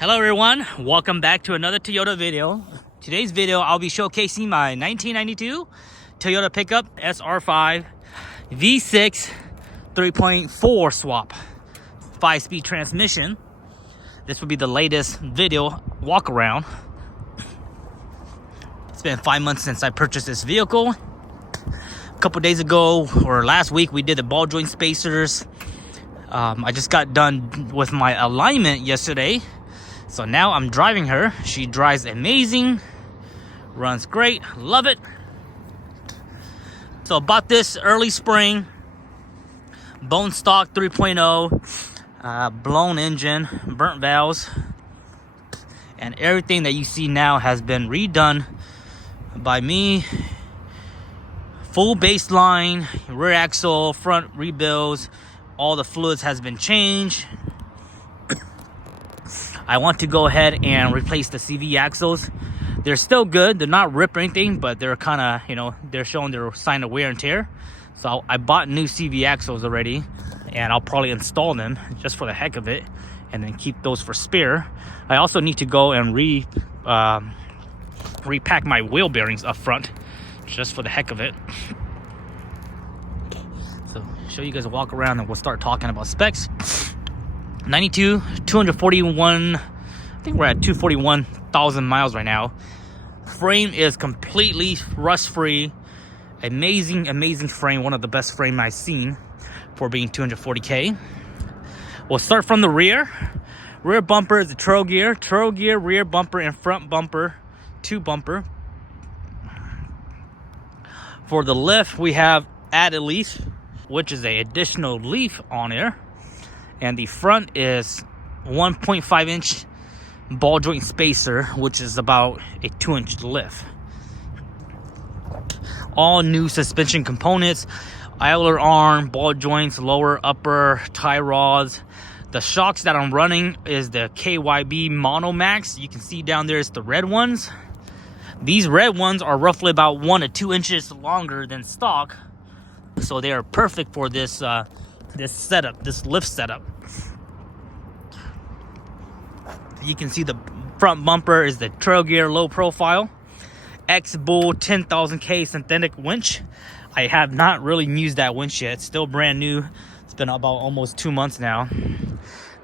Hello everyone, welcome back to another Toyota video. Today's video I'll be showcasing my 1992 Toyota pickup SR5 V6 3.4 swap 5-speed transmission. This will be the latest video walk around. It's been 5 months since I purchased this vehicle. A couple days ago or last week we did the ball joint spacers. I just got done with my alignment yesterday. So now I'm driving her. She drives amazing, runs great, love it. So bought this early spring, bone stock 3.0, blown engine, burnt valves, and everything that you see now has been redone by me. Full baseline, rear axle, front rebuilds, all the fluids has been changed. I want to go ahead and replace the CV axles. They're still good. They're not ripped or anything, but they're kind of, they're showing their sign of wear and tear. So I bought new CV axles already, and I'll probably install them just for the heck of it, and then keep those for spare. I also need to go and repack my wheel bearings up front, just for the heck of it. So show you guys a walk around, and we'll start talking about specs. 92, 241, I think we're at 241,000 miles right now. Frame is completely rust-free. Amazing frame. One of the best frame I've seen for being 240K. We'll start from the rear. Rear bumper is the trail gear, rear bumper, and front bumper, 2 bumper. For the lift, we have A.D.D leaf, which is an additional leaf on there. And the front is 1.5 inch ball joint spacer, which is about a 2-inch lift. All new suspension components, idler arm, ball joints, lower, upper, tie rods. The shocks that I'm running is the KYB Mono Max. You can see down there is the red ones. These red ones are roughly about 1 to 2 inches longer than stock. So they are perfect for this this setup, this lift setup. You can see the front bumper is the trail gear low profile X-Bull 10,000K synthetic winch. I have not really used that winch yet. It's still brand new. It's been about almost 2 months now.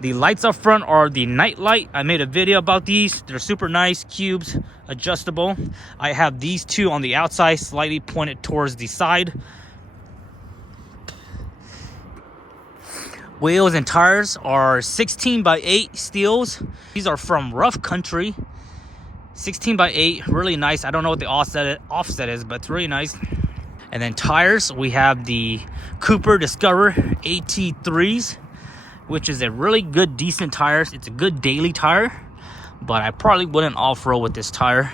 The lights up front are the night light. I made a video about these. They're super nice, cubes, adjustable. I have these two on the outside, slightly pointed towards the side. Wheels and tires are 16x8 steels. These are from Rough Country. 16x8, really nice. I don't know what the offset is, but it's really nice. And then tires, we have the Cooper AT3s, which is a really good, decent tire. It's a good daily tire, but I probably wouldn't off-road with this tire.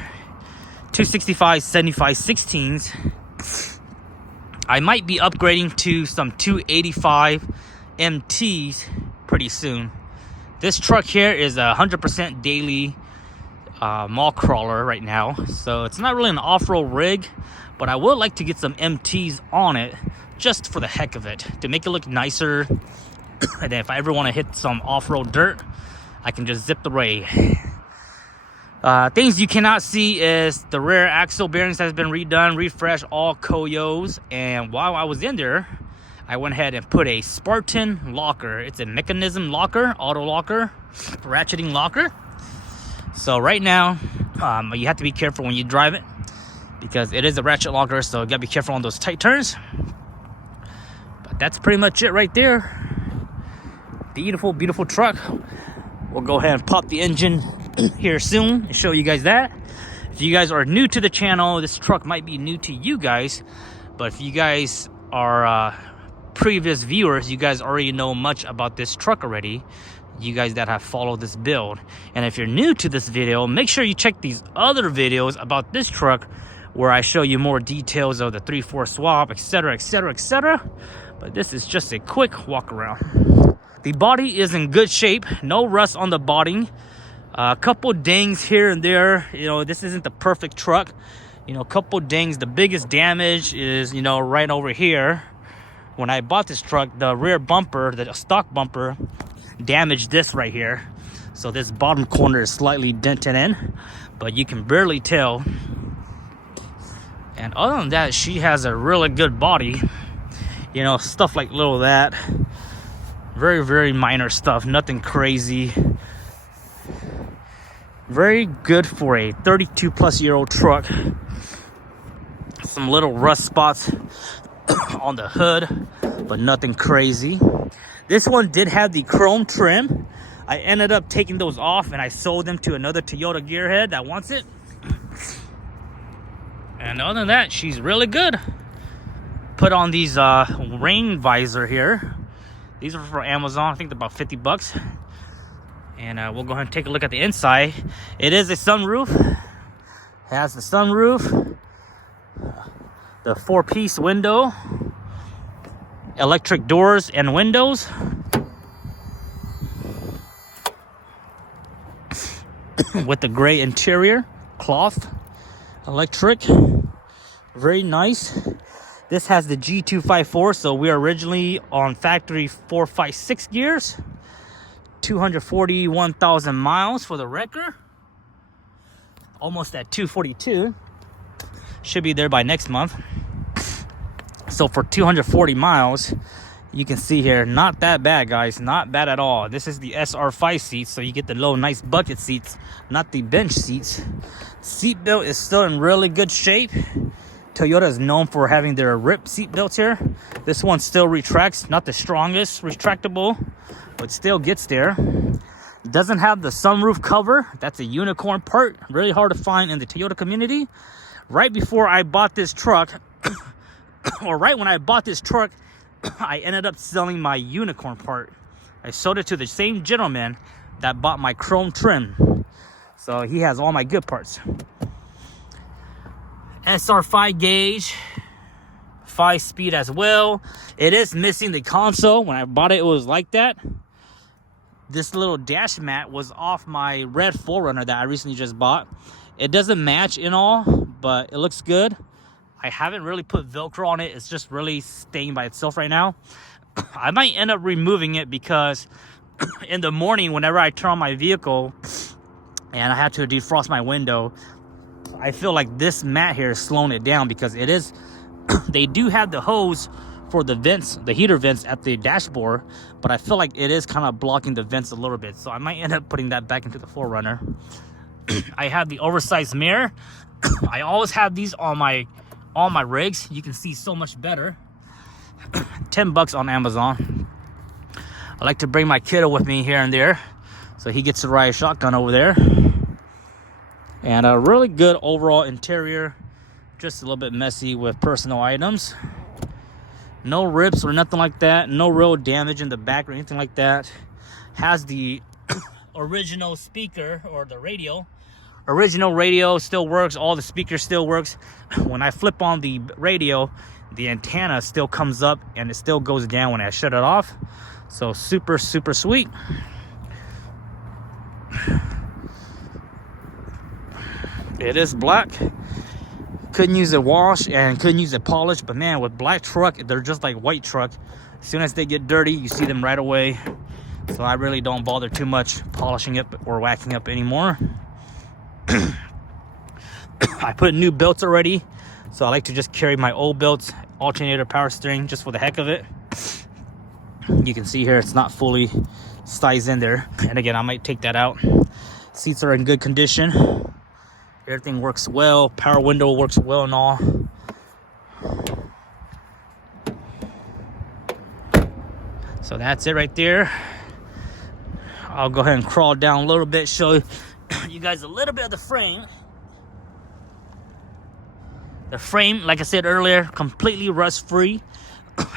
265 75 16s. I might be upgrading to some 285 MTs pretty soon. This truck here is a 100% daily mall crawler right now, so it's not really an off-road rig, but I would like to get some MTs on it just for the heck of it, to make it look nicer. And then if I ever want to hit some off-road dirt, I can just zip the ray. Things you cannot see is the rear axle bearings has been redone, refreshed, all Koyos. And while I was in there, I went ahead and put a Spartan locker. It's a mechanism locker, auto locker, ratcheting locker. So right now, you have to be careful when you drive it, because it is a ratchet locker, so you gotta be careful on those tight turns. But that's pretty much it right there. Beautiful truck. We'll go ahead and pop the engine here soon and show you guys that. If you guys are new to the channel, this truck might be new to you guys, but if you guys are previous viewers, you guys already know much about this truck already, you guys that have followed this build. And if you're new to this video, make sure you check these other videos about this truck, where I show you more details of the 3.4 swap, etc. But this is just a quick walk around. The body is in good shape, no rust on the body. A couple dings here and there. This isn't the perfect truck. A couple dings. The biggest damage is right over here. When I bought this truck, the rear bumper, the stock bumper, damaged this right here. So this bottom corner is slightly dented in, but you can barely tell. And other than that, she has a really good body. You know, stuff like little that. Very, very minor stuff. Nothing crazy. Very good for a 32-plus-year-old truck. Some little rust spots on the hood, but nothing crazy. This one did have the chrome trim. I ended up taking those off and I sold them to another Toyota gearhead that wants it. And other than that, she's really good. Put on these rain visor here. These are for Amazon. I think they're about 50 bucks. And we'll go ahead and take a look at the inside. It is a sunroof. Has the sunroof, the 4-piece window, electric doors and windows. With the gray interior, cloth, electric, very nice. This has the G254, so we are originally on factory 456 gears. 241,000 miles for the wrecker. Almost at 242. Should be there by next month. So for 240 miles, you can see here, not that bad, guys. Not bad at all. This is the SR5 seats, so you get the low, nice bucket seats, not the bench seats. Seat belt is still in really good shape. Toyota is known for having their ripped seat belts here. This one still retracts, not the strongest retractable, but still gets there. Doesn't have the sunroof cover. That's a unicorn part. Really hard to find in the Toyota community. Right before I bought this truck, or right when I bought this truck, I ended up selling my unicorn part. I sold it to the same gentleman that bought my chrome trim. So he has all my good parts. SR5 gauge, 5-speed as well. It is missing the console. When I bought it, it was like that. This little dash mat was off my red 4Runner that I recently just bought. It doesn't match in all, but it looks good. I haven't really put Velcro on it. It's just really staying by itself right now. I might end up removing it because in the morning, whenever I turn on my vehicle and I have to defrost my window, I feel like this mat here is slowing it down because it is, they do have the hose for the vents, the heater vents at the dashboard, but I feel like it is kind of blocking the vents a little bit. So I might end up putting that back into the 4Runner. I have the oversized mirror. I always have these on my rigs. You can see so much better. 10 bucks on Amazon. I like to bring my kiddo with me here and there, so he gets to ride shotgun over there. And a really good overall interior, just a little bit messy with personal items. No rips or nothing like that. No real damage in the back or anything like that. Has the original speaker or the radio. Original radio still works. All the speakers still works. When I flip on the radio, the antenna still comes up and it still goes down when I shut it off. So super, super sweet. It is black. Couldn't use a wash and couldn't use a polish, but man, with black truck, they're just like white truck. As soon as they get dirty, you see them right away. So I really don't bother too much polishing it or whacking up anymore. I put new belts already, so I like to just carry my old belts, alternator, power steering, just for the heck of it. You can see here it's not fully sized in there, and again I might take that out. Seats are in good condition. Everything works well. Power window works well and all. So that's it right there. I'll go ahead and crawl down a little bit, show you guys a little bit of the frame. The frame, like I said earlier, completely rust free.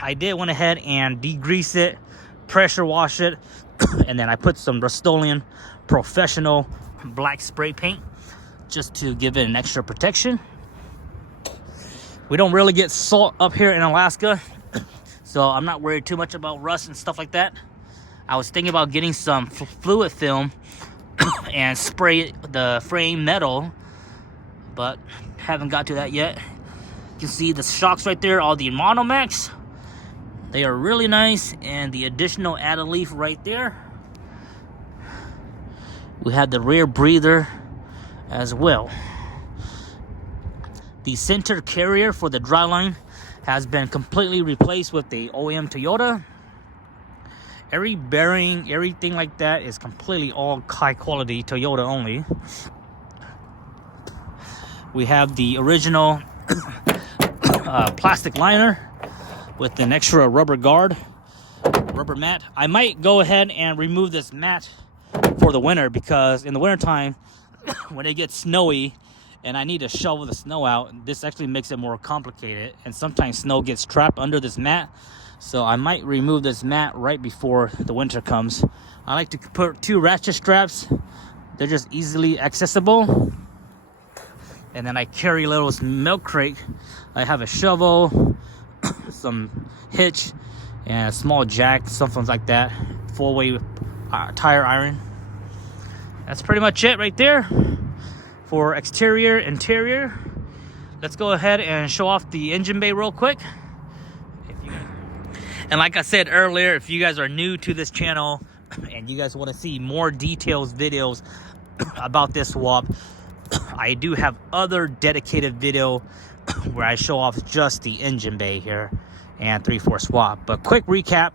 I did went ahead and degrease it, pressure wash it, and then I put some Rust-Oleum Professional black spray paint just to give it an extra protection. We don't really get salt up here in Alaska, so I'm not worried too much about rust and stuff like that. I was thinking about getting some fluid film and spray the frame metal, but haven't got to that yet. You can see the shocks right there, all the Monomax. They are really nice, and the additional add-a leaf right there. We have the rear breather as well. The center carrier for the driveline has been completely replaced with the OEM Toyota. Every bearing, everything like that is completely all high quality Toyota only. We have the original plastic liner with an extra rubber guard, rubber mat. I might go ahead and remove this mat for the winter, because in the winter time when it gets snowy and I need to shovel the snow out, this actually makes it more complicated, and sometimes snow gets trapped under this mat. So I might remove this mat right before the winter comes. I like to put 2 ratchet straps. They're just easily accessible. And then I carry a little milk crate. I have a shovel, some hitch, and a small jack, something like that. 4-way tire iron. That's pretty much it right there for exterior, interior. Let's go ahead and show off the engine bay real quick. And like I said earlier, if you guys are new to this channel and you guys want to see more details videos about this swap, I do have other dedicated video where I show off just the engine bay here and 3/4 swap. But quick recap: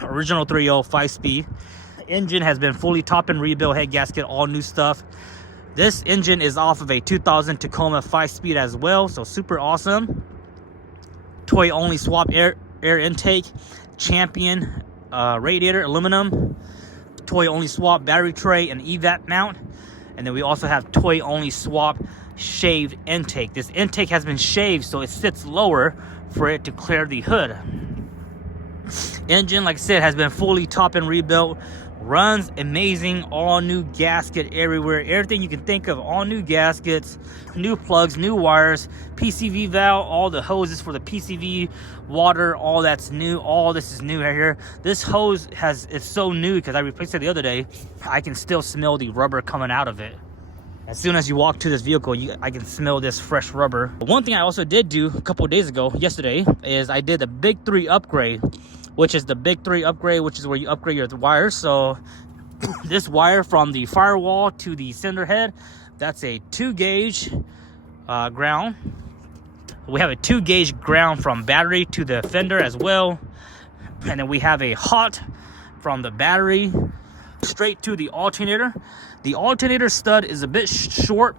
original 3.0 5-speed engine has been fully top and rebuilt, head gasket, all new stuff. This engine is off of a 2000 Tacoma 5-speed as well, so super awesome. Toy only swap air intake, champion radiator, aluminum, toy only swap battery tray and evap mount. And then we also have toy only swap shaved intake. This intake has been shaved so it sits lower for it to clear the hood. Engine, like I said, has been fully top and rebuilt. Runs amazing. All new gasket everywhere, everything you can think of. All new gaskets, new plugs, new wires, PCV valve, all the hoses for the PCV water, all that's new. All this is new right here. This hose it's so new because I replaced it the other day. I can still smell the rubber coming out of it. As soon as you walk to this vehicle, I can smell this fresh rubber. One thing I also did do a couple of days ago, yesterday, is I did the Big 3 upgrade, which is the Big 3 upgrade, which is where you upgrade your wires. So this wire from the firewall to the cylinder head, that's a 2-gauge ground. We have a 2-gauge ground from battery to the fender as well. And then we have a hot from the battery straight to the alternator. The alternator stud is a bit short,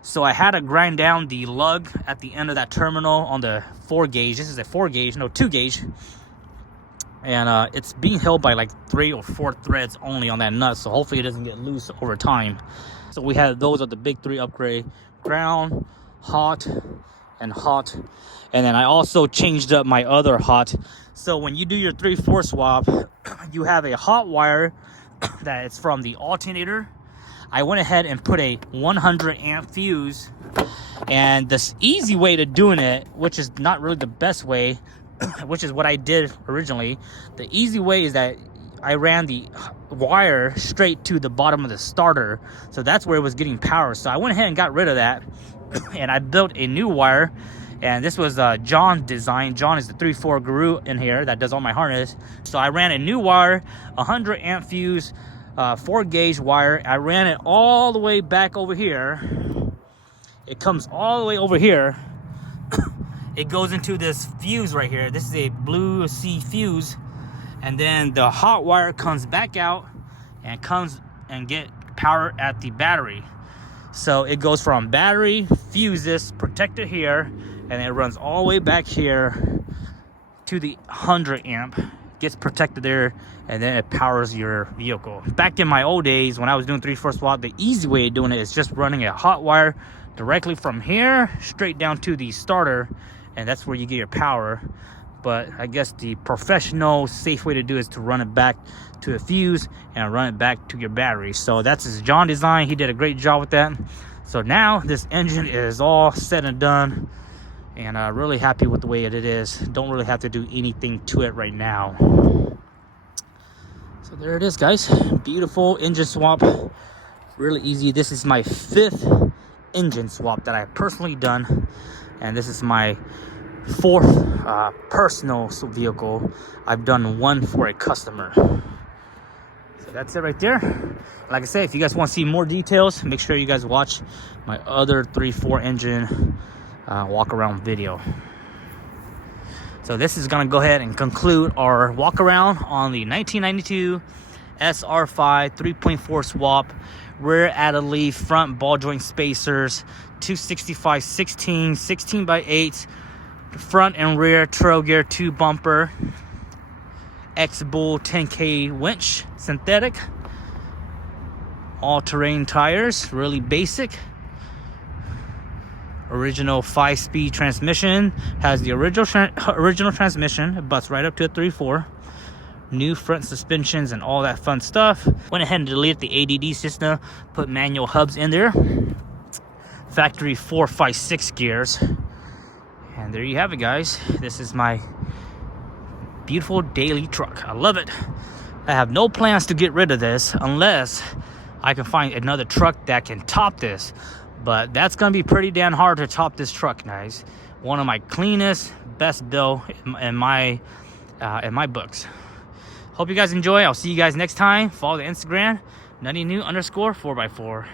so I had to grind down the lug at the end of that terminal on the 4-gauge. This is a 4-gauge, no, 2-gauge. And it's being held by like 3 or 4 threads only on that nut, so hopefully it doesn't get loose over time. So we have those are the Big 3 upgrade: ground, hot, and hot. And then I also changed up my other hot. So when you do your 3/4 swap, you have a hot wire that is from the alternator. I went ahead and put a 100 amp fuse, and this easy way to doing it, which is not really the best way, which is what I did originally. The easy way is that I ran the wire straight to the bottom of the starter, so that's where it was getting power. So I went ahead and got rid of that, and I built a new wire. And this was John's design. John is the 3/4 guru in here that does all my harness. So I ran a new wire, 100 amp fuse, 4-gauge wire. I ran it all the way back over here. It comes all the way over here. It goes into this fuse right here. This is a blue C fuse. And then the hot wire comes back out and comes and get power at the battery. So it goes from battery, fuses, protected here, and it runs all the way back here to the 100 amp, gets protected there, and then it powers your vehicle. Back in my old days, when I was doing 3/4 swap, the easy way of doing it is just running a hot wire directly from here straight down to the starter, and that's where you get your power. But I guess the professional, safe way to do it is to run it back to a fuse and run it back to your battery. So that's his John design. He did a great job with that. So now this engine is all said and done, and really happy with the way it is. Don't really have to do anything to it right now. So there it is, guys. Beautiful engine swap. Really easy. This is my 5th engine swap that I've personally done, and this is my 4th personal vehicle. I've done 1 for a customer. So that's it right there. Like I said, if you guys want to see more details, make sure you guys watch my other 3.4 engine walk around video. So this is gonna go ahead and conclude our walk around on the 1992 SR5 3.4 swap, rear added leaf, front ball joint spacers, 265 16 by 8, front and rear trail gear 2 bumper, X-Bull 10K winch, synthetic, all-terrain tires, really basic. Original 5-speed transmission, has the original transmission. It butts right up to a 3.4. New front suspensions and all that fun stuff. Went ahead and deleted the A.D.D system, put manual hubs in there. Factory 4, 5, 6 gears. And there you have it, guys. This is my beautiful daily truck. I love it. I have no plans to get rid of this unless I can find another truck that can top this. But that's gonna be pretty damn hard to top this truck, guys. One of my cleanest, best build in my books. Hope you guys enjoy. I'll see you guys next time. Follow the Instagram, NuttyNu_4x4.